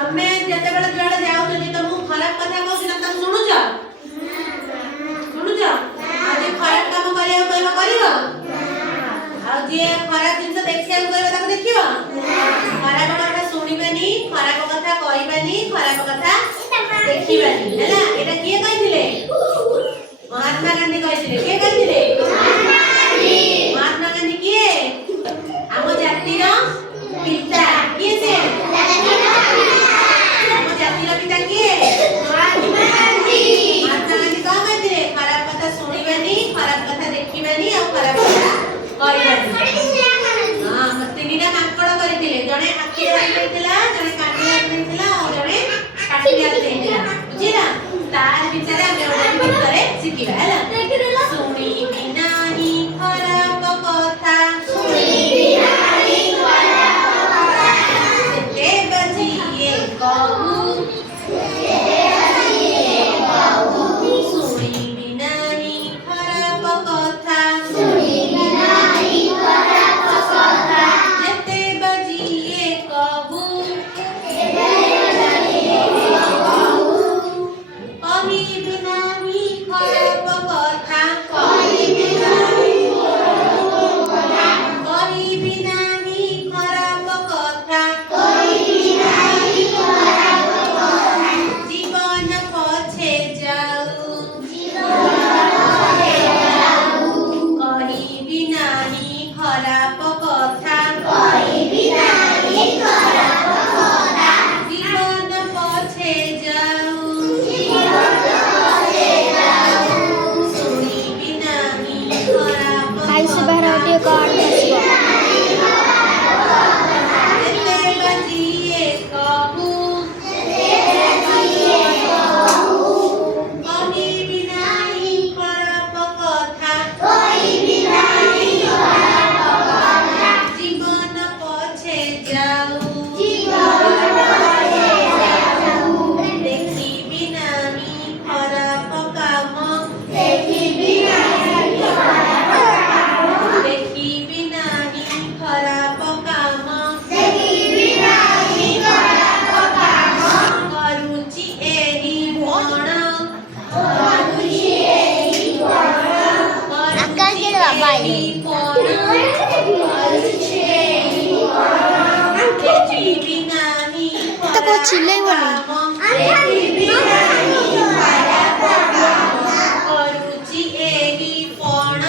तमे जते बेले जुआडे जाउ तो तुमको खराब कथा कहू ना तुम सुनु छ आज खराब काम करिया कहबो करिवो आ जे खराब जिंस देखिया कहबो ताको देखिवो खराब कथा सुनिबेनी खराब कथा कहइबेनी खराब कथा देखिबेनी हैला एटा किए कहिथिले महात्मा गांधी कहिथिले के कहिथिले महात्मा गांधी किए आम जातिर पिता किए से आम जातिर पिता किए महात्मा गांधी कौन कहिथिले खराब कथा सुनिबेनी खराब कथा देखिबेनी आ खराब कथा कहइबेनी हां तीनटा माकड़ करिथिले जणे हाथी करिथिला जणे काटिया करिथिला और जणे काटिया करिथिला बुझिला तार विचार हम भितरे शिखिबा हैला सुनी बिनाही खराब कथा सुनी बिनाही खराब कथा ते बजिए कहू सुनी बिनाही खराब कथा सुनी बिनाही खराब कथा जते बजिए कहू कही बिनाही खराब कथा कही बिनाही खराब कथा जीवन पछे जाऊ कही बिनाही खराब कथा जीवन पछे जाऊ सुनी बिनाही खराब आई सुबह रोटी कार्ड जते बजिए कहू कही बिनाही खराब कथा जीवन पछे जाऊ देखी बिनाही खराब काम देखी बिनाही खराब काम करूची एही भण आकाश के बाबा देखी बिनाही तो को चिल्लाई बोली करूची एही पण